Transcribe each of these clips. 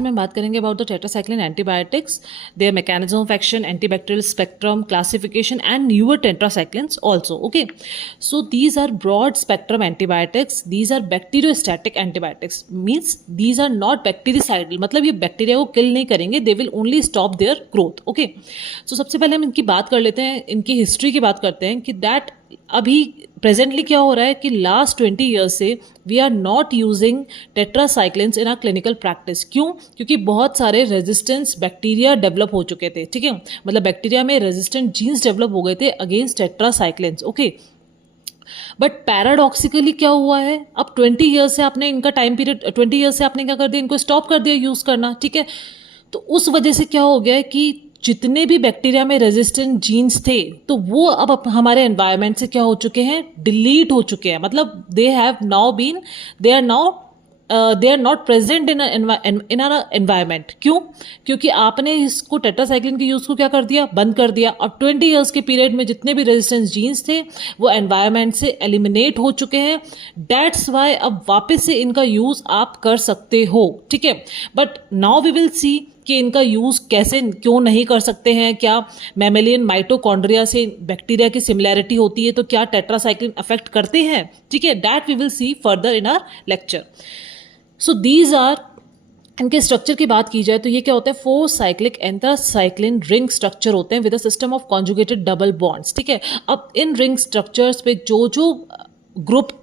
Lecture में बात करेंगे about the tetracycline antibiotics, their mechanism of action, antibacterial spectrum, classification and newer tetracyclines also. Okay, so these are broad spectrum antibiotics, these are bacteriostatic antibiotics, means these are not bactericidal, मतलब ये bacteria को kill नहीं करेंगे, they will only stop their growth. Okay, so सबसे पहले हम इनकी बात कर लेते हैं, इनकी हिस्ट्री की बात करते हैं कि दैट अभी प्रेजेंटली क्या हो रहा है कि लास्ट 20 ईयर्स से we are not using tetracyclines in our clinical practice. क्यों? क्योंकि बहुत सारे रेजिस्टेंस बैक्टीरिया डेवलप हो चुके थे. ठीक है, मतलब बैक्टीरिया में रेजिस्टेंट जीन्स डेवलप हो गए थे against tetracyclines. Okay, but paradoxically क्या हुआ है, अब 20 ईयर्स से आपने इनका टाइम पीरियड 20 ईयर्स से आपने क्या कर दिया, इनको स्टॉप कर दिया यूज़ करना. ठीक है, तो उस वजह से क्या हो गया है कि जितने भी बैक्टीरिया में रेजिस्टेंट जीन्स थे तो वो अब हमारे एनवायरनमेंट से क्या हो चुके हैं, डिलीट हो चुके हैं. मतलब they have now been they are not present in our environment. क्यों? क्योंकि आपने इसको टेट्रासाइक्लिन के यूज़ को क्या कर दिया, बंद कर दिया. अब 20 ईयर्स के पीरियड में जितने भी रेजिस्टेंस जीन्स थे वो एनवायरनमेंट से एलिमिनेट हो चुके हैं. दैट्स वाई अब वापस से इनका यूज़ आप कर सकते हो. ठीक है, but now we will see कि इनका यूज़ कैसे क्यों नहीं कर सकते हैं. क्या मैमेलियन माइटोकॉन्ड्रिया से बैक्टीरिया की सिमिलैरिटी होती है, तो क्या टेट्रासाइक्लिन अफेक्ट करते हैं? ठीक है, that we will see further in our lecture. So these are, इनके स्ट्रक्चर की बात की जाए तो ये क्या होता है, 4 साइक्लिक एंथ्रासाइक्लिन रिंग स्ट्रक्चर होते हैं with a system of conjugated double bonds. ठीक है, अब इन रिंग स्ट्रक्चर्स पे जो जो ग्रुप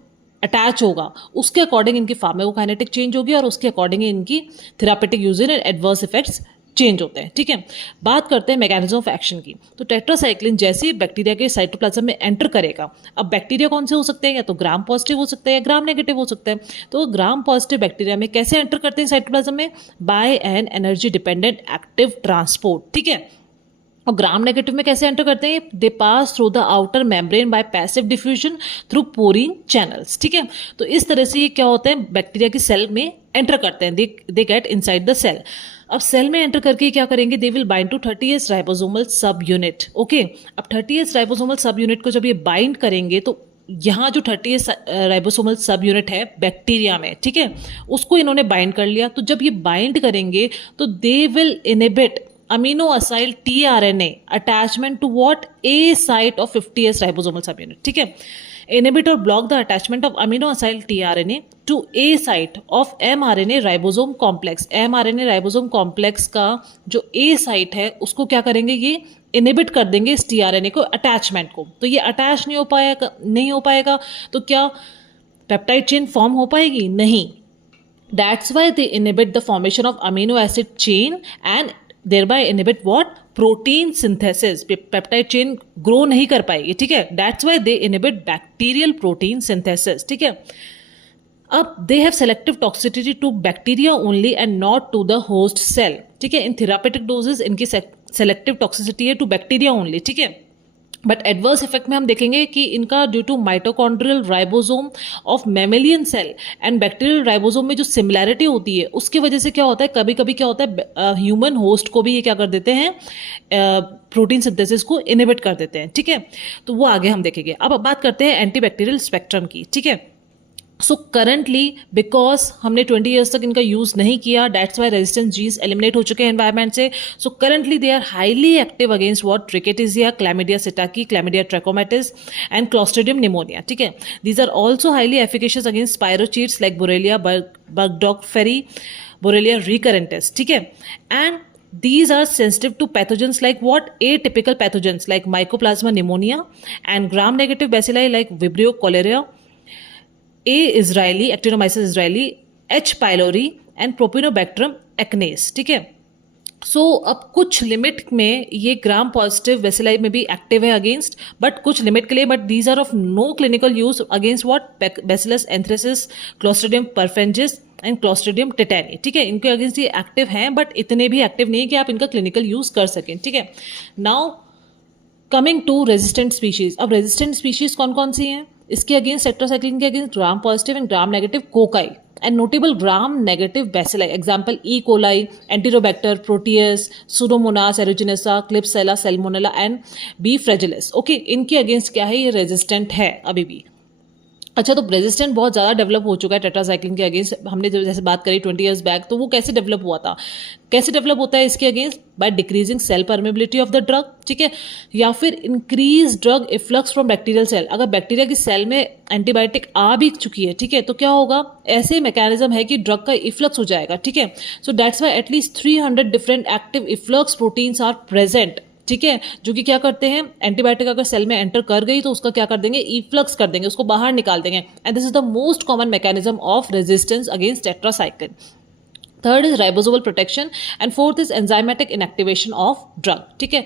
अटैच होगा उसके अकॉर्डिंग इनकी फार्माकोकाइनेटिक चेंज होगी और उसके अकॉर्डिंग इनकी therapeutic usages and adverse effects change होते हैं. ठीक है, बात करते हैं मैकेनिज्म ऑफ एक्शन की. तो टेट्रासाइक्लिन जैसे ही बैक्टीरिया के साइटोप्लाज्म में एंटर करेगा, अब बैक्टीरिया कौन से हो सकते हैं, या तो ग्राम पॉजिटिव हो सकते हैं या ग्राम नेगेटिव हो सकते हैं. तो ग्राम पॉजिटिव बैक्टीरिया में कैसे एंटर करते हैं साइटोप्लाज्म में, by an energy dependent active transport. ठीक है, और ग्राम नेगेटिव में कैसे एंटर करते हैं, they pass through the outer membrane by passive diffusion through porin channels. ठीक है, तो इस तरह से ये क्या होता है, बैक्टीरिया की सेल में एंटर करते हैं, they get inside the cell. अब सेल में एंटर करके क्या करेंगे, they will bind to 30S ribosomal sub unit. Okay, अब 30S राइबोसोमल सब यूनिट को जब ये बाइंड करेंगे तो यहाँ जो 30S राइबोसोमल सब यूनिट है बैक्टीरिया में, ठीक है, उसको इन्होंने बाइंड कर लिया. तो जब ये बाइंड करेंगे तो they will inhibit amino acyl tRNA attachment to what, A site of 50S ribosomal subunit. ठीक है, inhibit or block the attachment of amino acyl tRNA to A site of mRNA ribosome complex. mRNA ribosome complex का जो A site है उसको क्या करेंगे, ये inhibit कर देंगे इस tRNA को, अटैचमेंट को. तो ये अटैच नहीं हो पाएगा तो क्या पेप्टाइड चेन फॉर्म हो पाएगी? नहीं. That's why they inhibit the formation of amino acid chain and thereby inhibit what, protein synthesis. Peptide chain grow नहीं कर पाएगी. ठीक है, that's why they inhibit bacterial protein synthesis. ठीक है, अब they have selective toxicity to bacteria only and not to the host cell. ठीक है, इन थेरापेटिक डोजेज इनकी सेलेक्टिव टॉक्सिसिटी है टू बैक्टीरिया ओनली. ठीक है, बट एडवर्स इफेक्ट में हम देखेंगे कि इनका due to mitochondrial ribosome of mammalian cell and bacterial ribosome में जो सिमिलैरिटी होती है उसकी वजह से क्या होता है, कभी कभी क्या होता है ह्यूमन होस्ट को भी ये क्या कर देते हैं, प्रोटीन सिंथेसिस को इनहिबिट कर देते हैं. ठीक है, तो वो आगे हम देखेंगे. अब बात करते हैं एंटीबैक्टीरियल स्पेक्ट्रम की. ठीक है, सो करंटली बिकॉज हमने 20 ईयर्स तक इनका यूज नहीं किया, that's why resistance genes eliminate हो चुके हैं एनवायरमेंट से. So currently they are highly active against what, Rickettsia, Chlamydia psittaci, Chlamydia trachomatis and Clostridium pneumoniae. ठीक है, these are also highly efficacious against spirochetes like Borrelia burgdorferi, Borrelia recurrentis. ठीक है, and these are sensitive to pathogens like what, atypical pathogens like mycoplasma pneumonia and gram negative bacilli like vibrio cholerae, A. israeli, Actinomyces israeli, H. pylori and Propionibacterium acnes. ठीक है, सो अब कुछ limit में ये gram positive वेसिलाई में भी active है against, but कुछ लिमिट के लिए, but these are of no clinical use against what, Bacillus anthracis, Clostridium perfringens and Clostridium tetani. ठीक है, इनके अगेंस्ट ये एक्टिव हैं बट इतने भी एक्टिव नहीं है कि आप इनका क्लिनिकल यूज कर सकें. ठीक है, now coming to resistant species. अब रेजिस्टेंट स्पीशीज कौन कौन सी हैं, इसके अगेंस्ट टेट्रासाइक्लिन के against gram positive and gram negative cocci and notable gram-negative bacilli, example E. coli, Enterobacter, Proteus, Pseudomonas aeruginosa, Klebsiella, Salmonella and B. fragilis. Okay, इनके against क्या है, ये रेजिस्टेंट है अभी भी. अच्छा, तो रेजिस्टेंट बहुत ज़्यादा डेवलप हो चुका है टेट्रासाइक्लिन के अगेंस्ट। हमने जब जैसे बात करी 20 ईयर्स बैक, तो वो कैसे डेवलप हुआ था, कैसे डेवलप होता है इसके against? By decreasing cell permeability of the drug, ठीक है, या फिर increase drug efflux from bacterial cell. अगर बैक्टीरिया की सेल में एंटीबायोटिक आ भी चुकी है, ठीक है, तो क्या होगा, ऐसे मैकेनिज्म है कि ड्रग का इफ्लक्स हो जाएगा, ठीक है। So that's why at least 300 different active efflux proteins are present, ठीक है, जो कि क्या करते हैं, एंटीबायोटिक अगर सेल में एंटर कर गई तो उसका क्या कर देंगे, इफ्लक्स कर देंगे, उसको बाहर निकाल देंगे। And this is the most common mechanism of resistance against tetracycline. Third is ribosomal protection and fourth is enzymatic inactivation of drug, ठीक है।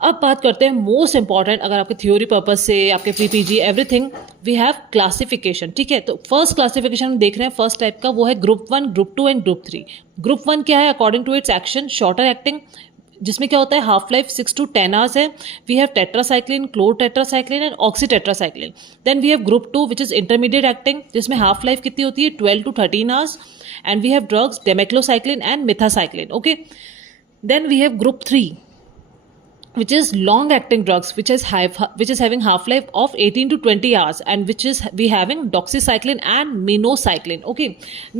अब बात करते हैं मोस्ट इंपॉर्टेंट, अगर आपके थ्योरी पर्पज से, आपके PPG, everything, we have classification, ठीक है। तो फर्स्ट क्लासिफिकेशन हम देख रहे हैं फर्स्ट टाइप का, वो है group 1, group 2 and group 3। Group 1 क्या है, according to its action shorter acting, जिसमें क्या होता है, हाफ लाइफ 6 to 10 आवर्स है। We have tetracycline, chlortetracycline and oxytetracycline. Then we have group 2 which is intermediate acting, जिसमें half life कितनी होती है, 12 to 13 hours. And we have drugs demeclocycline and methacycline, okay. Then we have group 3 which is long acting drugs which is having half life of 18 to 20 hours, and which is we having doxycycline and minocycline, okay.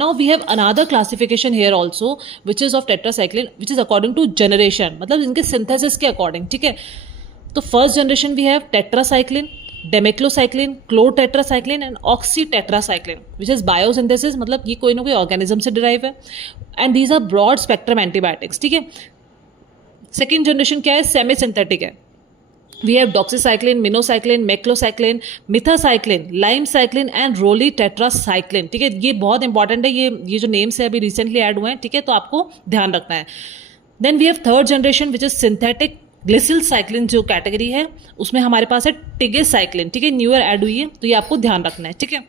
Now we have another classification here also which is of tetracycline, which is according to generation, मतलब इनके synthesis के according, ठीक है। तो first generation we have tetracycline, demeclocycline, chlortetracycline and oxytetracycline, which is biosynthesis, मतलब ये कोई ना कोई ऑर्गेनिज्म से डिराइव है। And these are broad spectrum antibiotics, ठीक है। सेकेंड जनरेशन क्या है, सेमी सिंथेटिक है। We have doxycycline, minocycline, meclocycline, methacycline, lymecycline and rolitetracycline, ठीक है। ये बहुत इंपॉर्टेंट है, ये जो नेम्स है अभी रिसेंटली ऐड हुए हैं, ठीक है, तो आपको ध्यान रखना है। Then we have third generation which is synthetic glycylcycline, जो कैटेगरी है उसमें हमारे पास है टिगेस साइक्लिन, ठीक है, न्यूअर ऐड हुई है, तो ये आपको ध्यान रखना है, ठीक है।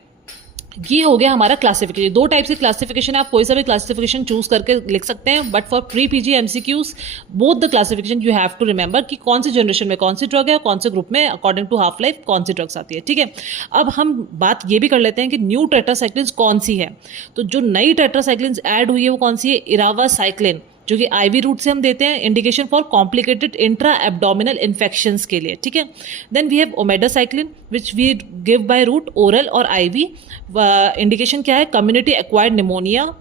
ये हो गया हमारा क्लासिफिकेशन। दो टाइप से क्लासिफिकेशन है, आप कोई सा भी क्लासिफिकेशन चूज करके लिख सकते हैं, but for pre PG MCQs both the classification you have to remember कि कौन सी जनरेशन में कौन सी ड्रग है और कौन से ग्रुप में अकॉर्डिंग टू हाफ लाइफ कौन सी ड्रग्स आती है, ठीक है। अब हम बात ये भी कर लेते हैं कि न्यू टेट्रासाइक्लिन्स कौन सी है। तो जो नई टेट्रासाइक्लिन्स ऐड हुई है वो कौन सी है, इरावासाइक्लिन, जो कि आईवी रूट से हम देते हैं, indication for complicated intra abdominal infections के लिए, ठीक है। Then we have omadacycline which we give by route, oral और आईवी। इंडिकेशन क्या है, community acquired pneumonia,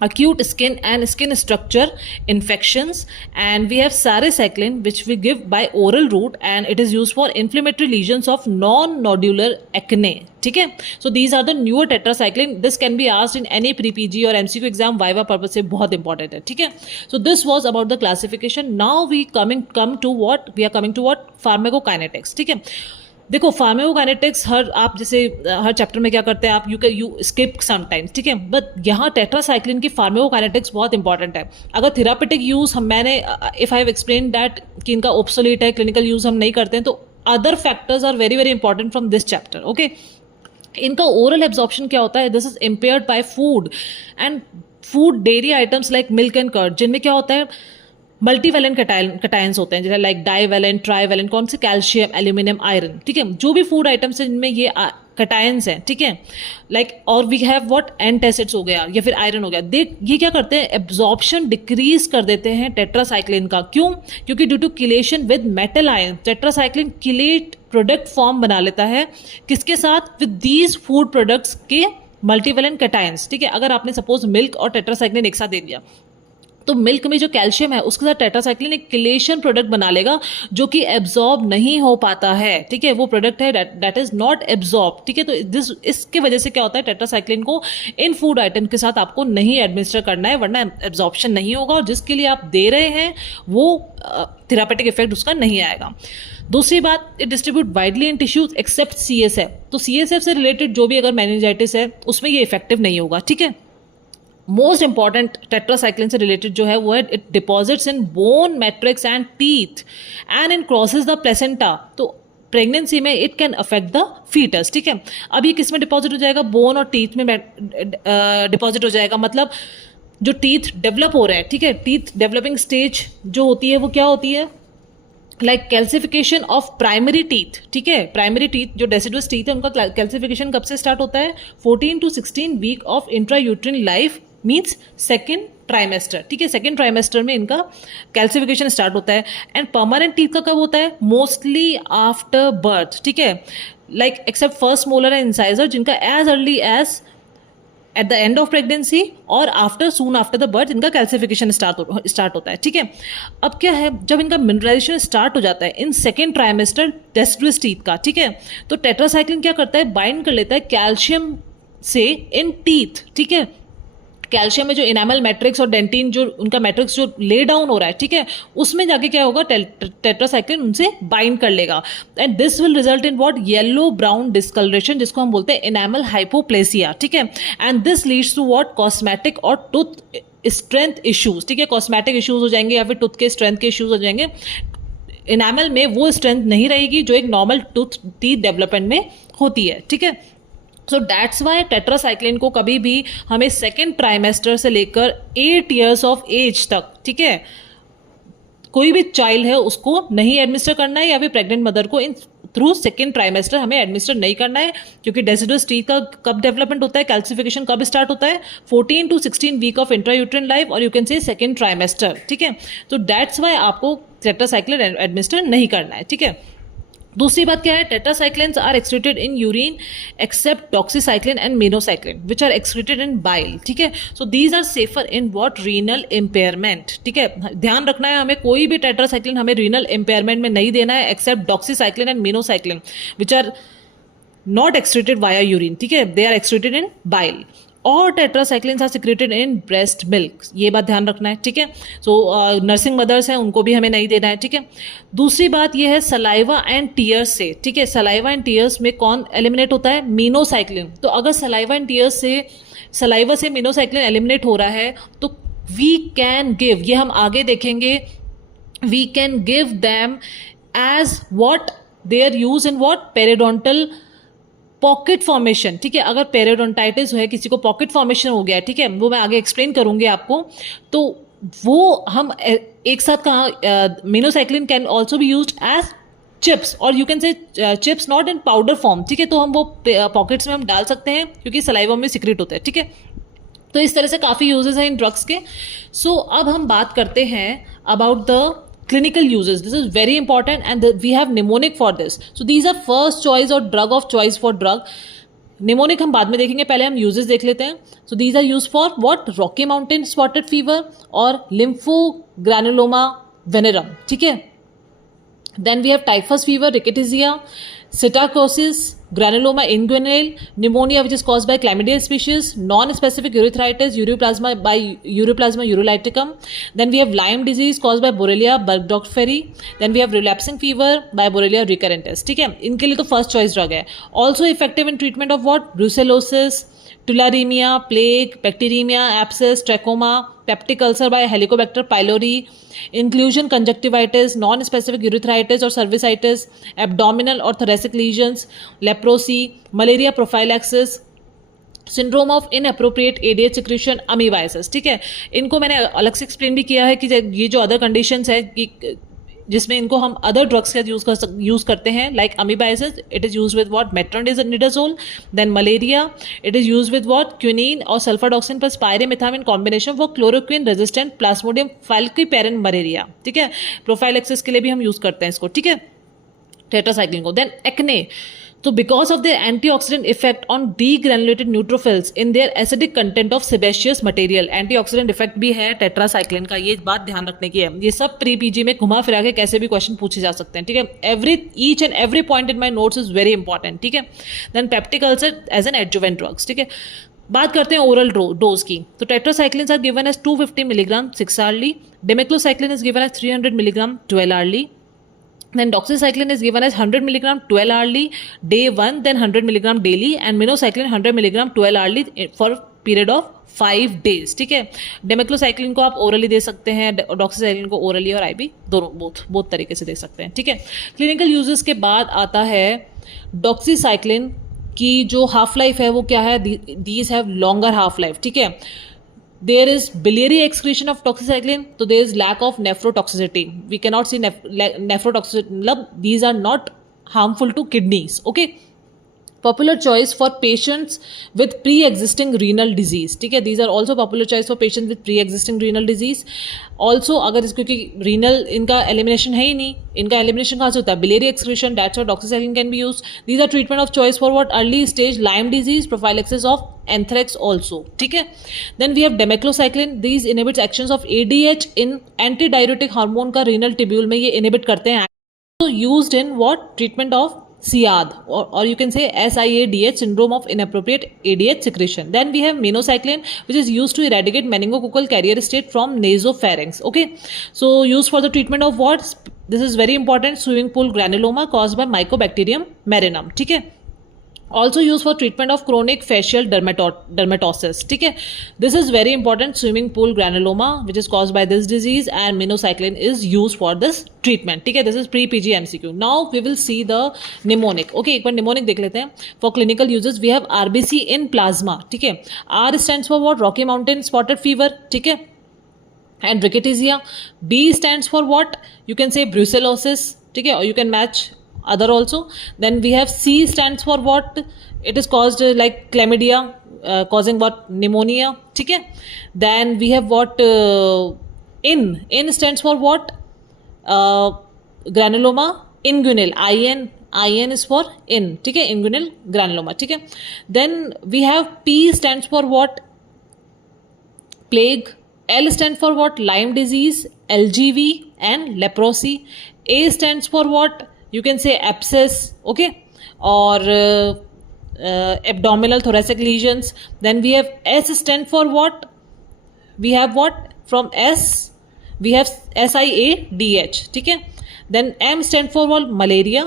acute skin and skin structure infections, and we have sarecycline which we give by oral route and it is used for inflammatory lesions of non-nodular acne, ठीक है। so these are the newer tetracycline, this can be asked in any pre-PG or MCQ exam viva purpose से बहुत important है, ठीक है। so this was about the classification. now we are coming to what pharmacokinetics, ठीक है। देखो pharmacokinetics आप जैसे हर चैप्टर में क्या करते हैं आप, यू स्किप समटाइम्स, ठीक है, बट यहाँ टेट्रासाइक्लिन की फार्माकोकाइनेटिक्स बहुत इंपॉर्टेंट है। अगर थेरापेटिक यूज़ मैंने if I have explain that कि इनका ऑब्सोलीट है, क्लिनिकल यूज़ हम नहीं करते हैं, तो other factors are very very important from this chapter, okay. इनका ओरल एब्जॉर्प्शन क्या होता है, this is impaired by food and food dairy items like milk and curd, जिनमें क्या होता है, मल्टीवैलेंट कटायंस होते हैं, जैसे लाइक डाईवैलेंट, ट्राईवैलेंट, कौन से, कैल्शियम, एल्यूमिनियम, आयरन, ठीक है। जो भी फूड आइटम्स हैं जिनमें ये कटायंस हैं, ठीक है, लाइक, और वी हैव व्हाट, एंटासिड्स हो गया या फिर आयरन हो गया, देख ये क्या करते हैं, एब्जॉर्प्शन डिक्रीज कर देते हैं टेट्रासाइक्लिन का। क्यों, क्योंकि due to chelation with metal ion, tetracycline chelate product form बना लेता है, किसके साथ, विद दीज फूड प्रोडक्ट्स के मल्टीवैलेंट कटायंस, ठीक है। अगर आपने सपोज मिल्क और टेट्रासाइक्लिन एक साथ दे दिया, तो मिल्क में जो कैल्शियम है उसके साथ टेट्रासाइक्लिन एक किलेशन प्रोडक्ट बना लेगा जो कि एब्जॉर्ब नहीं हो पाता है, ठीक है। वो प्रोडक्ट है दैट इज नॉट एब्जॉर्ब, ठीक है। तो इसके वजह से क्या होता है, टेट्रासाइक्लिन को इन फूड आइटम के साथ आपको नहीं एडमिनिस्टर करना है, वरना एब्जॉर्प्शन नहीं होगा और जिसके लिए आप दे रहे हैं वो थेरापेटिक इफेक्ट उसका नहीं आएगा। दूसरी बात, it distribute widely in tissues except CSF, तो CSF से रिलेटेड जो भी अगर मेनिंजाइटिस है उसमें ये इफेक्टिव नहीं होगा, ठीक है। मोस्ट इंपॉर्टेंट टेट्रासाइक्लिन से रिलेटेड जो है वो है, it deposits in bone, matrix and teeth and in crosses the placenta, तो प्रेगनेंसी में it can affect the fetus, ठीक है। अब ये किस में डिपॉजिट हो जाएगा, बोन और टीथ में डिपॉजिट हो जाएगा, मतलब जो टीथ डेवलप हो रहे हैं, ठीक है, टीथ डेवलपिंग स्टेज जो होती है वो क्या होती है, like calcification of primary teeth, ठीक है। प्राइमरी टीथ जो डेसिडुअस टीथ है उनका कैल्सिफिकेशन कब से स्टार्ट होता है, 14 to 16 week of intrauterine life, means second trimester, ठीक है। सेकेंड ट्राइमेस्टर में इनका कैल्सिफिकेशन स्टार्ट होता है। एंड परमानेंट टीथ का कब होता है, मोस्टली आफ्टर बर्थ, ठीक है। Like except first molar and incisor, जिनका age early age at the end of pregnancy और after soon after the birth इनका कैल्सिफिकेशन स्टार्ट होता है, ठीक है। अब क्या है, जब इनका मिनरलाइजेशन स्टार्ट हो जाता है in second trimester deciduous teeth का, ठीक है, तो टेट्रासाइक्लिन क्या करता है, बाइंड कर लेता है कैल्शियम से इन टीथ, ठीक है। कैल्शियम में जो इनामल मैट्रिक्स और डेंटिन जो उनका मैट्रिक्स जो ले डाउन हो रहा है, ठीक है, उसमें जाके क्या होगा, टेट्रासाइक्लिन उनसे बाइंड कर लेगा and this will result in what, yellow brown discoloration, जिसको हम बोलते हैं इनामल हाइपोप्लेसिया, ठीक है। And this leads to what, cosmetic और टूथ स्ट्रेंथ इश्यूज, ठीक है, कॉस्मेटिक इश्यूज हो जाएंगे या फिर टूथ के स्ट्रेंथ के इश्यूज हो जाएंगे। इनामल में वो स्ट्रेंथ नहीं रहेगी जो एक नॉर्मल टीथ डेवलपमेंट में होती है, ठीक है। सो दैट्स वाई टेट्रासाइक्लिन को कभी भी हमें सेकेंड ट्राइमेस्टर से लेकर 8 ईयर्स ऑफ एज तक, ठीक है, कोई भी चाइल्ड है उसको नहीं एडमिनिस्टर करना है, या फिर प्रेग्नेंट मदर को इन थ्रू सेकेंड ट्राइमेस्टर हमें एडमिनिस्टर नहीं करना है, क्योंकि डेसिडुअस टीथ का कब डेवलपमेंट होता है, कैल्सिफिकेशन कब स्टार्ट होता है, 14 to 16 week of intrauterine life, और you can say second trimester, ठीक है। तो दैट्स वाई आपको टेट्रासाइक्लिन एडमिनिस्टर नहीं करना है, ठीक है। दूसरी बात क्या है, tetracyclines are excreted in urine except doxycycline and minocycline which are excreted in bile, ठीक है। So these are safer in what, renal impairment, ठीक है। ध्यान रखना है हमें, कोई भी टेट्रासाइक्लिन हमें रीनल इम्पेयरमेंट में नहीं देना है except doxycycline and minocycline which are not excreted via urine, ठीक है, they are excreted in bile. और tetracyclines are secreted in breast milk, ये बात ध्यान रखना है, ठीक है। सो नर्सिंग मदर्स हैं उनको भी हमें नहीं देना है, ठीक है। दूसरी बात ये है सलाइवा एंड टीयर्स से, ठीक है, सलाइवा एंड टीयर्स में कौन एलिमिनेट होता है, मिनोसाइक्लिन। तो अगर सलाइवा एंड टीयर्स से, सलाइवा से मिनोसाइक्लिन एलिमिनेट हो रहा है तो वी कैन गिव, ये हम आगे देखेंगे, we can give them as what their use in what, periodontal pocket formation, ठीक है। अगर पेरिडोंटाइटिस है, किसी को पॉकेट फॉर्मेशन हो गया है, ठीक है, वो मैं आगे एक्सप्लेन करूंगी आपको, तो वो हम एक साथ कहा, minocycline can also be used as chips, और you can say chips not in powder form, ठीक है, तो हम वो पॉकेट्स में हम डाल सकते हैं क्योंकि सलाइवा में सिक्रेट होता है, ठीक है। तो इस तरह से काफ़ी यूजेस हैं इन ड्रग्स के। सो अब हम बात करते हैं about the clinical uses. This is very important and we have mnemonic for this. So these are first choice or drug of choice for drug. Mnemonic हम बाद में देखेंगे, पहले हम uses देख लेते हैं. So these are used for what? Rocky Mountain spotted fever और lymphogranuloma venerum, ठीक है. Then we have typhus fever, rickettsia, psittacosis, granuloma inguinale, pneumonia which is caused by chlamydia species, non-specific urethritis, Uroplasma urolyticum. Then we have Lyme disease caused by Borrelia burgdorferi. Then we have relapsing fever by Borrelia recurrentis. ठीक है, इनके लिए तो first choice drug है. Also effective in treatment of what? Brucellosis, tularemia, plague, bacteremia, abscess, trachoma, peptic ulcer by Helicobacter pylori, inclusion conjunctivitis, non-specific urethritis or cervicitis, abdominal or thoracic lesions, leprosy, malaria prophylaxis, syndrome of inappropriate ADH secretion, amoebiasis, ठीक है. इनको मैंने अलग से explain भी किया है कि ये जो अदर कंडीशंस है कि जिसमें इनको हम अदर ड्रग्स का यूज़ करते हैं, like amoebiasis it is use with what, metronidazole. Then malaria it is use with what, quinine और sulfadoxine plus pyrimethamine combination for chloroquine resistant Plasmodium falciparum malaria, ठीक है. प्रोफाइलैक्सिस के लिए भी हम यूज़ करते हैं इसको, ठीक है, टेट्रासाइक्लिन को. देन एक्ने, तो because of their antioxidant effect on degranulated neutrophils in their acidic content of sebaceous material, antioxidant effect भी है टेट्रासाइक्लिन का, ये बात ध्यान रखने की है. ये सब प्री पीजी में घुमा फिरा के कैसे भी क्वेश्चन पूछे जा सकते हैं, ठीक है. Each and every point in my notes is very important, ठीक है. Then peptic ulcer as an adjuvant drugs, ठीक है. बात करते हैं ओरल डोज की. तो tetracyclines are given as 250 milligram 6 hourly, demeclocycline is given as 300 milligram 12 hourly. Then doxycycline is given as 100 milligram 12 hourly day 1, then 100 milligram daily, and minocycline 100 milligram 12 hourly for period of 5 days, ठीक है. डेमेक्लोसाइक्लिन को आप orally दे सकते हैं, doxycycline को orally और ivy दोनों both तरीके से दे सकते हैं, ठीक है. क्लिनिकल यूजेस के बाद आता है डॉक्सीसाइक्लिन की जो हाफ लाइफ है वो क्या है, these have longer half life, ठीक है. There is biliary excretion of doxycycline, so there is lack of nephrotoxicity. We cannot see nephrotoxicity. These are not harmful to kidneys. Okay. Popular choice for patients with pre existing renal disease, ठीक है, these are also popular choice for patients with pre existing renal disease also. अगर क्योंकि renal इनका elimination है ही नहीं, इनका elimination कहाँ से होता है, biliary excretion, that's why doxycycline can be use. These are treatment of choice for what, early stage Lyme disease, prophylaxis of anthrax also, ठीक है। Then we have demeclocycline, these inhibits actions of ADH in anti diuretic hormone का renal tubule में ये inhibit करते हैं। So used in what, treatment of SIAD or you can say SIADH, syndrome of inappropriate ADH secretion. Then we have minocycline, which is used to eradicate meningococcal carrier state from nasopharynx. Okay, so used for the treatment of what, this is very important, swimming pool granuloma caused by Mycobacterium marinum, ठीक है। Also used for treatment of chronic facial dermatosis, ठीक है। This is very important, swimming pool granuloma which is caused by this disease, and minocycline is used for this treatment, ठीक है। This is pre-PG MCQ. Now we will see the mnemonic. Okay, एक बार mnemonic देख लेते हैं। For clinical uses we have RBC in plasma, ठीक है। R stands for what, Rocky Mountain spotted fever, ठीक है, and rickettsia. B stands for what, you can say brucellosis, ठीक है, or you can match other also. Then we have C stands for what, it is caused like chlamydia, causing what, pneumonia, ठीक है। Then we have what, in stands for what, granuloma inguinal, in is for in, ठीक है, inguinal granuloma, ठीक है। Then we have P stands for what, plague. L stands for what, Lyme disease, LGV and leprosy. A stands for what, you can say abscess, okay, or abdominal thoracic lesions. Then we have S stand for what, we have what, from S we have SIADH, ठीक है। Then M stand for what, malaria,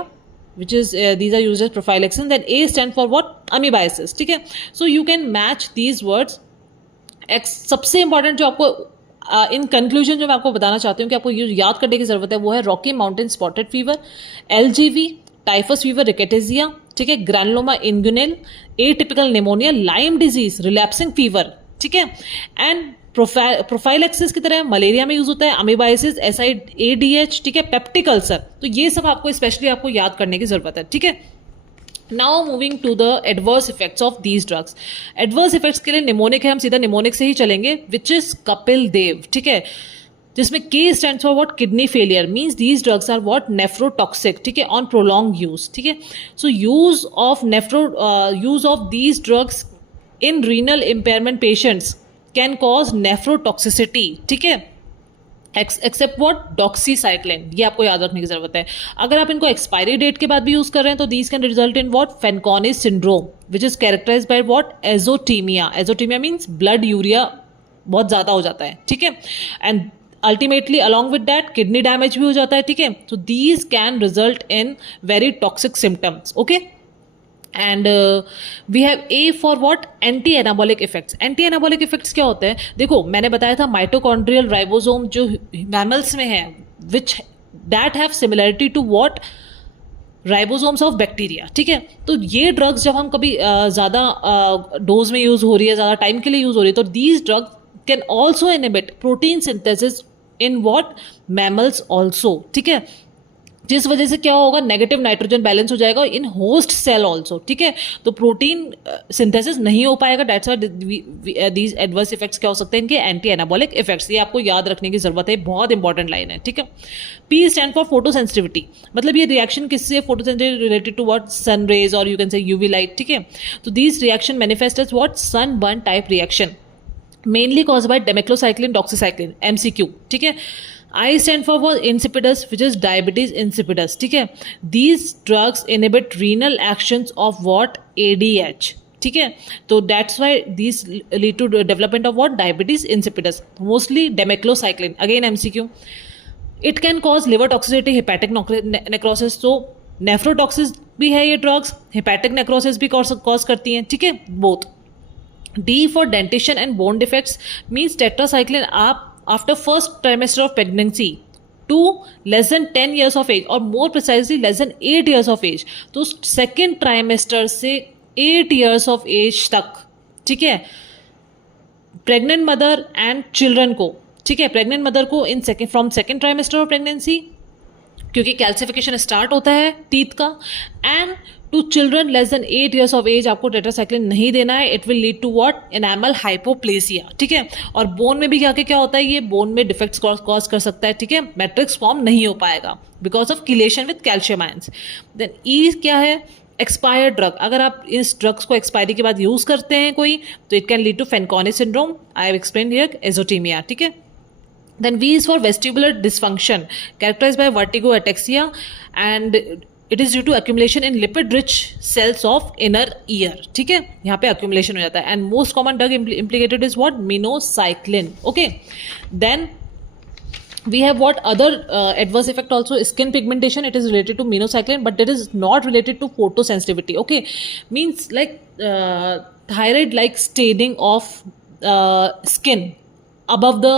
which is these are used as prophylaxis. Then A stand for what, amoebiasis, ठीक है। So you can match these words. सबसे important जो आपको in conclusion जो मैं आपको बताना चाहती हूँ कि आपको याद करने की जरूरत है, वो है Rocky Mountain spotted fever, LGV, typhus fever, rickettsia, ठीक है, granuloma inguinale, atypical pneumonia, Lyme disease, relapsing fever, ठीक है। एंड प्रोफाइलेक्सिस की तरह मलेरिया में यूज होता है, अमीबाइसिस, SIADH, ठीक है, पेप्टिक अल्सर। तो ये सब आपको स्पेशली आपको याद करने की जरूरत है, ठीक है। Now moving to the adverse effects of these drugs. Adverse effects के लिए निमोनिक है, हम सीधा निमोनिक से ही चलेंगे, विच इज कपिल देव, ठीक है, जिसमें K stands for what, kidney failure, means these drugs are what, nephrotoxic, ठीक है, ऑन प्रोलॉन्ग यूज, ठीक है। So use of these drugs in renal impairment patients can cause nephrotoxicity, ठीक है, एक्सेप्ट व्हाट, डॉक्सीसाइक्लिन, ये आपको याद रखने की जरूरत है। अगर आप इनको एक्सपायरी डेट के बाद भी यूज कर रहे हैं तो these can result in what, Fanconi's syndrome, which is characterised by what, azotaemia. Azotaemia means blood urea बहुत ज्यादा हो जाता है, ठीक है, and ultimately along with that kidney damage भी हो जाता है, ठीक है। So these can result in very toxic symptoms, okay. And we have a for what, anti anabolic effects. Anti anabolic effects क्या होते हैं, देखो मैंने बताया था माइटोकॉन्ड्रियल राइबोसोम जो मैमल्स में है, which that have similarity to what, ribosomes of bacteria, ठीक है। तो ये ड्रग्स जब हम कभी ज़्यादा डोज में यूज हो रही है, ज़्यादा टाइम के लिए यूज हो रही है, तो these drugs can also inhibit protein synthesis in what, mammals also, ठीक है, जिस वजह से क्या होगा, नेगेटिव नाइट्रोजन बैलेंस हो जाएगा इन होस्ट सेल ऑल्सो, ठीक है। तो प्रोटीन सिंथेसिस नहीं हो पाएगा, that's why these adverse effects क्या हो सकते हैं इनके, एंटी एनाबॉलिक इफेक्ट्स। ये आपको याद रखने की जरूरत है, बहुत इंपॉर्टेंट लाइन है, ठीक है। P stand for photo sensitivity, मतलब ये रिएक्शन किससे, photo sensitivity related to what, sun rays और you can say UV light, ठीक है। तो these reaction manifest as what, sunburn type reaction, mainly cause by demeclocycline, doxycycline, MCQ, ठीक है। I stand for what, insipidus, which is diabetes insipidus, ठीक है। These drugs inhibit renal actions of what, ADH, ठीक है। तो that's why these lead to development of what, diabetes insipidus, mostly demeclocycline, again MCQ. It can cause liver toxicity, hepatic necrosis, so नेफ्रोटॉक्सिस भी है ये drugs, hepatic necrosis भी cause करती हैं, ठीक है, both. D for dentition and bone defects means tetracycline आप after first trimester of pregnancy to less than 10 years of age or more precisely less than 8 years of age, तो second trimester से 8 years of age तक, ठीक है, pregnant mother and children को, ठीक है, pregnant mother को in from second trimester of pregnancy, क्योंकि कैल्सिफिकेशन स्टार्ट होता है टीथ का, and to children less than 8 years of age आपको टेट्रासाइक्लिन नहीं देना है. It will lead to what, enamel hypoplasia. ठीक है, और बोन में भी क्या होता है, ये बोन में डिफेक्ट्स कॉज कर सकता है. ठीक है, मैट्रिक्स फॉर्म नहीं हो पाएगा because of chelation with calcium ions. Then E क्या है, एक्सपायर्ड ड्रग. अगर आप इस ड्रग्स को एक्सपायरी के बाद यूज करते हैं कोई, तो it can lead to Fanconi syndrome. I have explained here azotaemia. ठीक है, then V is for vestibular dysfunction characterized by vertigo, ataxia, and it is due to accumulation in lipid rich cells of inner ear. ठीक है, यहाँ पे accumulation हो जाता है. and most common drug implicated is what, minocycline. okay, then we have what other adverse effect also, skin pigmentation. It is related to minocycline, but it is not related to photosensitivity. okay, means like thyroid like staining of skin above the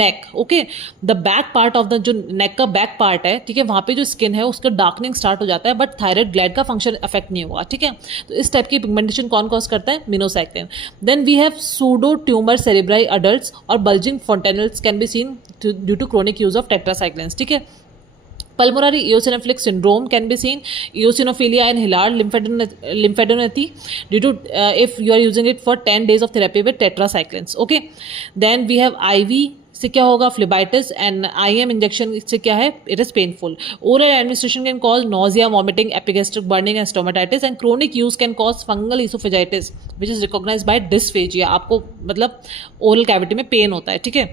neck. Okay, the back part of the, जो नेक का back part है, ठीक है, वहाँ पे जो skin है उसका डार्कनिंग स्टार्ट हो जाता है, बट थायराइड ग्लैंड का फंक्शन अफेक्ट नहीं होगा. ठीक है, तो इस टाइप की पिगमेंटेशन कौन कॉज करता है, minocycline. Then we have pseudo tumour cerebri adults और bulging fontanelles can be seen due to chronic use of tetracyclines. ठीक है, pulmonary eosinophilic syndrome can be seen, eosinophilia and hilar lymphadenopathy due to if you are using it for 10 days of therapy with tetracyclines. okay, then we have IV से क्या होगा, phlebitis, and IM injection से क्या है, it is painful. Oral administration can cause nausea, vomiting, epigastric burning and stomatitis, and chronic use can cause fungal esophagitis which is recognized by dysphagia. आपको मतलब oral cavity में pain होता है. ठीक है,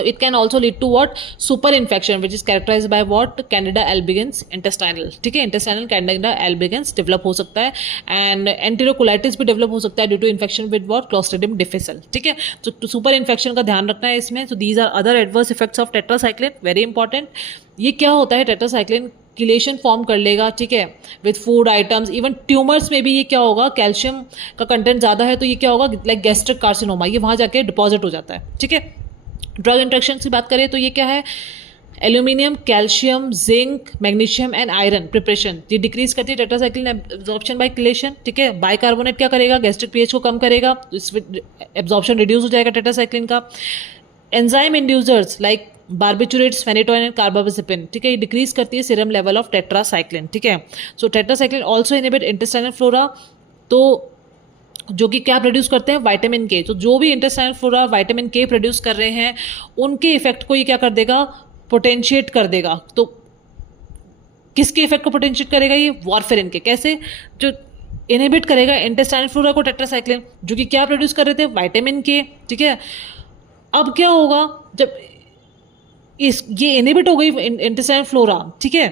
it can also lead to what, super infection which is characterized by what, candida albigans intestinal. ठीक है, intestinal candida albigans develop हो सकता है, and enterocolitis भी develop हो सकता है due to infection with what, clostridium difficile. ठीक है, तो super infection का ध्यान रखना है इसमें. so these are other adverse effects of tetracycline, very important. ये क्या होता है, tetracycline किलेशन फॉर्म कर लेगा. ठीक है, with food items, even tumours में भी ये क्या होगा, कैल्शियम का कंटेंट ज़्यादा है तो ये क्या होगा, लाइक गैस्ट्रिक कार्सिनोमा, ये वहाँ जाके डिपॉजिट हो जाता है. ठीक है, ड्रग इंट्रैक्शन की बात करें तो ये क्या है, aluminium, calcium, zinc, magnesium and iron preparation, ये डिक्रीज करती है टेट्रासाइक्लिन एब्जॉर्प्शन बाय किलेशन. ठीक है, बाइकार्बोनेट क्या करेगा, गैस्ट्रिक पीएच को कम करेगा, तो इस एब्जॉर्प्शन रिड्यूस हो जाएगा टेट्रासाइक्लिन का. Enzyme inducers like barbiturates, phenytoin and carbamazepine, ठीक है, ये डिक्रीज करती है सीरम लेवल ऑफ टेट्रासाइक्लिन. ठीक है, so tetracycline also inhibit intestinal flora, तो जो कि क्या प्रोड्यूस करते हैं, विटामिन के. तो जो भी इंटेस्टाइनल फ्लोरा विटामिन के प्रोड्यूस कर रहे हैं उनके इफेक्ट को ये क्या कर देगा, पोटेंशिएट कर देगा. तो किसके इफेक्ट को पोटेंशिएट करेगा, ये वारफेरिन के. कैसे, जो इनहिबिट करेगा इंटेस्टाइनल फ्लोरा को टेट्रासाइक्लिन, जो कि क्या प्रोड्यूस कर रहे थे, विटामिन के. ठीक है, अब क्या होगा, जब ये इनहिबिट हो गई इंटेस्टाइनल फ्लोरा, ठीक है,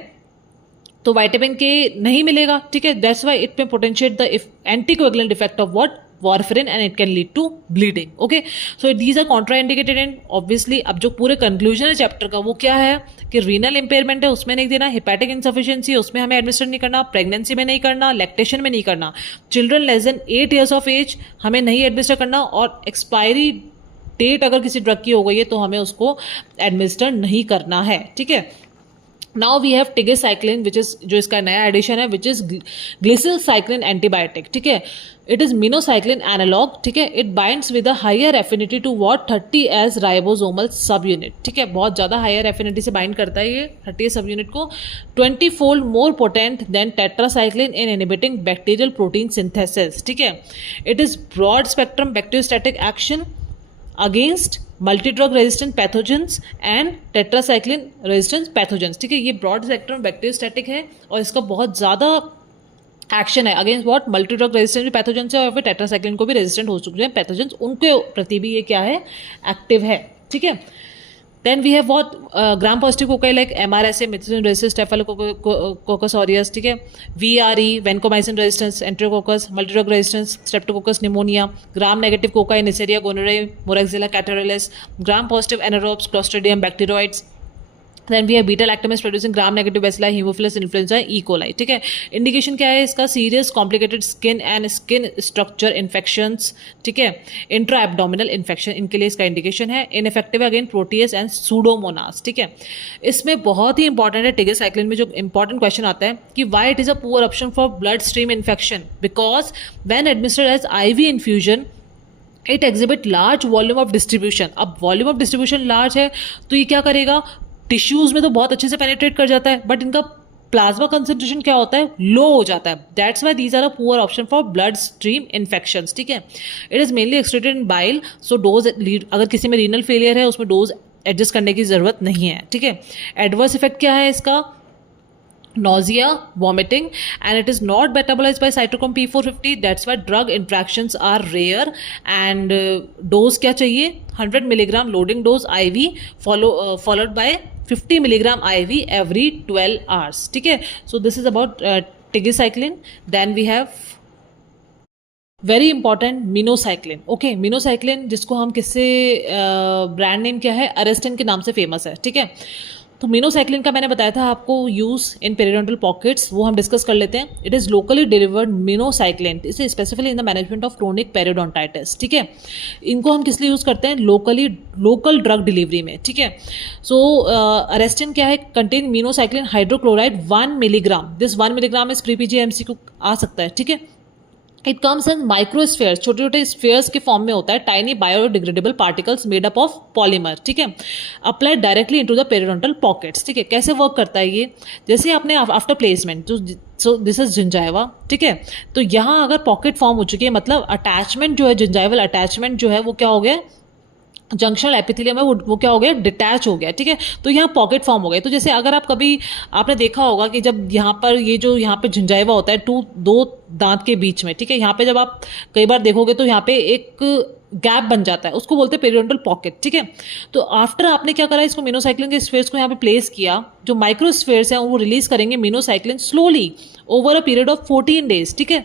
तो विटामिन के नहीं मिलेगा. ठीक है, that's why it may potentiate the anticoagulant effect of what, warfarin, and it can lead to bleeding. Okay, so these are contraindicated. And obviously अब जो पूरे कंक्लूजन है चैप्टर का वो क्या है कि रीनल इंपेयरमेंट है उसमें नहीं देना, हिपैटिक इनसफिशिएंसी उसमें हमें एडमिनिस्टर नहीं करना, प्रेगनेंसी में नहीं करना, लैक्टेशन में नहीं करना, children less than 8 years of age हमें नहीं एडमिनिस्टर करना, और एक्सपायरी डेट अगर किसी ड्रग की हो गई है तो हमें उसको एडमिनिस्टर नहीं करना है. ठीक है, now we have tigecycline which is, जो इसका नया एडिशन है, विच इज ग्लिसलसाइक्लिन एंटीबायोटिक. ठीक है, इट इज मिनोसाइक्लिन एनालॉग. ठीक है, it binds with a higher affinity to what, 30 S ribosomal sub unit. ठीक है, बहुत ज़्यादा हायर एफिनिटी से बाइंड करता है ये 30 सब यूनिट को, 20 fold more potent than tetracycline in inhibiting bacterial protein synthesis. ठीक है, it is broad spectrum bacteriostatic action against multidrug resistant pathogens and tetracycline resistant pathogens. ठीक है, ये ब्रॉड स्पेक्ट्रम बैक्टीरियोस्टैटिक है और इसका बहुत ज़्यादा एक्शन है against what, multi-drug resistant pathogens है, और फिर टेट्रासाइक्लिन को भी रेजिस्टेंट हो चुके हैं पैथोजेंस, उनके प्रति भी ये क्या है, एक्टिव है. ठीक है, then we have what, gram positive cocci like MRSA, methicillin resistance, staphylococcus aureus. ठीक है, VRE, vancomycin resistance, enterococcus, multidrug resistance, streptococcus pneumoniae, gram negative cocci, neisseria gonorrhoeae, moraxella catarrhalis, gram positive anaerobes, clostridium bacteroides. Then we have beta lactamase producing gram negative bacilli, haemophilus influenzae, E coli. ठीक है, indication क्या है इसका, serious complicated skin and skin structure infections. ठीक है, intra abdominal infection, इनके लिए इसका इंडिकेशन है. Ineffective again protease and Pseudomonas. ठीक है, इसमें बहुत ही इंपॉर्टेंट है टिगेसाइक्लिन में जो इंपॉर्टेंट क्वेश्चन आता है कि why it is a poor option for blood stream infection, because when administered as IV infusion it exhibit large volume of distribution. अब वॉल्यूम ऑफ डिस्ट्रीब्यूशन लार्ज है तो ये क्या करेगा, टिश्यूज़ में तो बहुत अच्छे से पेनिट्रेट कर जाता है, बट इनका प्लाज्मा कंसंट्रेशन क्या होता है, लो हो जाता है. That's why these are a poor option for blood stream infections. ठीक है, it is mainly excreted in bile. So dose, अगर किसी में रीनल फेलियर है उसमें डोज एडजस्ट करने की ज़रूरत नहीं है. ठीक है, एडवर्स इफेक्ट क्या है इसका, nausea, vomiting, and it is not metabolized by cytochrome P450. That's why drug interactions are rare. And dose क्या चाहिए, 100 milligram loading dose IV followed by 50 milligram IV every 12 hours. ठीक है, so this is about tigecycline. Then we have very important minocycline. Okay, minocycline जिसको हम किससे, brand name क्या है, अरेस्टन के नाम से फेमस है. ठीक है, तो मिनोसाइक्लिन का मैंने बताया था आपको यूज़ इन पेरिडोंटल पॉकेट्स, वो हम डिस्कस कर लेते हैं. It is locally delivered minocycline, इसे specifically in the management of chronic periodontitis. ठीक है, इनको हम किस लिए यूज़ करते हैं, लोकल ड्रग डिलीवरी में. ठीक है, सो अरेस्टिन क्या है, contain minocycline hydrochloride 1 milligram. This 1 milligram is pre PG MCQ आ सकता है. ठीक है, इट कम्स इन माइक्रोस्फेयर, छोटे छोटे स्फेयर्स के फॉर्म में होता है, tiny biodegradable particles made up of polymer. ठीक है, applied directly into the periodontal pockets. ठीक है, कैसे वर्क करता है ये, जैसे आपने after placement, so this is gingiva. ठीक है, तो यहाँ अगर पॉकेट फॉर्म हो चुकी है, मतलब अटैचमेंट जो है, जिंजाइवल अटैचमेंट जो है वो क्या हो गया, जंक्शनल एपिथेलियम है वो क्या हो गया, डिटैच हो गया. ठीक है, तो यहाँ पॉकेट फॉर्म हो गए. तो जैसे अगर आप कभी, आपने देखा होगा कि जब यहाँ पर ये जो यहाँ पे झुंझाइवा होता है दो दांत के बीच में, ठीक है, यहाँ पे जब आप कई बार देखोगे तो यहाँ पे एक गैप बन जाता है, उसको बोलते हैं पेरिडोंटल पॉकेट. ठीक है, तो आफ्टर आपने क्या करा, इसको मिनोसाइक्लिन के स्फेयर्स को यहाँ पे प्लेस किया, जो माइक्रोस्फेयर्स हैं वो रिलीज करेंगे minocycline slowly over a period of 14 days. ठीक है,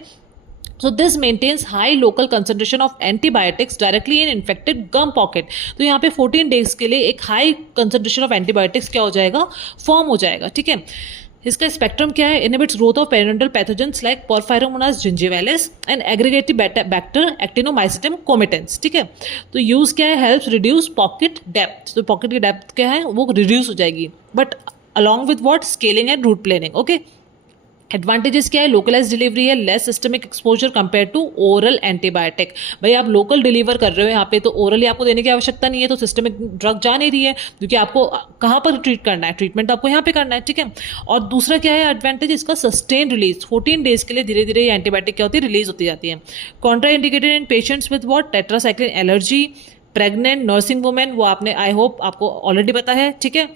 so this maintains high local concentration of antibiotics directly in infected gum pocket. तो यहाँ पे 14 days के लिए एक हाई कंसंट्रेशन ऑफ एंटीबायोटिक्स क्या हो जाएगा, फॉर्म हो जाएगा. ठीक है, इसका स्पेक्ट्रम क्या है, inhibits growth of periodontal pathogens like porphyromonas gingivalis and aggregatibacter actinomycetemcomitans. ठीक है, तो यूज क्या है, हेल्प्स रिड्यूस पॉकेट डेप्थ. तो पॉकेट की डेप्थ क्या है, वो रिड्यूस हो जाएगी, but along with what, scaling and root planing. Okay, advantages क्या है, लोकलाइज डिलीवरी है, less systemic exposure compare to oral antibiotic. भाई आप लोकल डिलीवर कर रहे हो यहाँ पे, तो ओरली आपको देने की आवश्यकता नहीं है, तो सिस्टमिक ड्रग जा नहीं रही है, क्योंकि आपको कहाँ पर ट्रीट करना है, ट्रीटमेंट आपको यहाँ पे करना है. ठीक है, और दूसरा क्या है एडवांटेज, इसका सस्टेन रिलीज, 14 days के लिए धीरे धीरे ये एंटीबायोटिक क्या होती है, रिलीज होती जाती है. Contra indicated in patients with what, tetracycline allergy, pregnant, nursing women, वो आपने आई होप आपको ऑलरेडी पता है. ठीक है,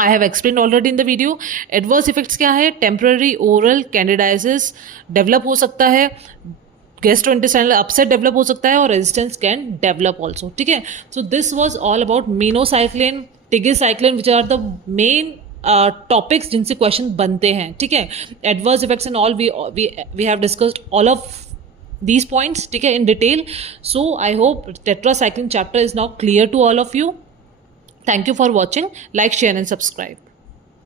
I have explain already in the video. Adverse effects क्या है, टेम्पररी ओरल कैंडिडाइसिस डेवलप हो सकता है, गैस्ट्रोइंटेस्टाइनल अपसेट डेवलप हो सकता है, और रेजिस्टेंस कैन डेवलप ऑल्सो. ठीक है, so this was all about minocycline, tigecycline, which are the main topics जिनसे क्वेश्चन बनते हैं. ठीक है, adverse effects and all we have discussed all of these points. ठीक है, in detail. So I hope tetracycline chapter is now clear to all of you. Thank you for watching. Like, share and subscribe.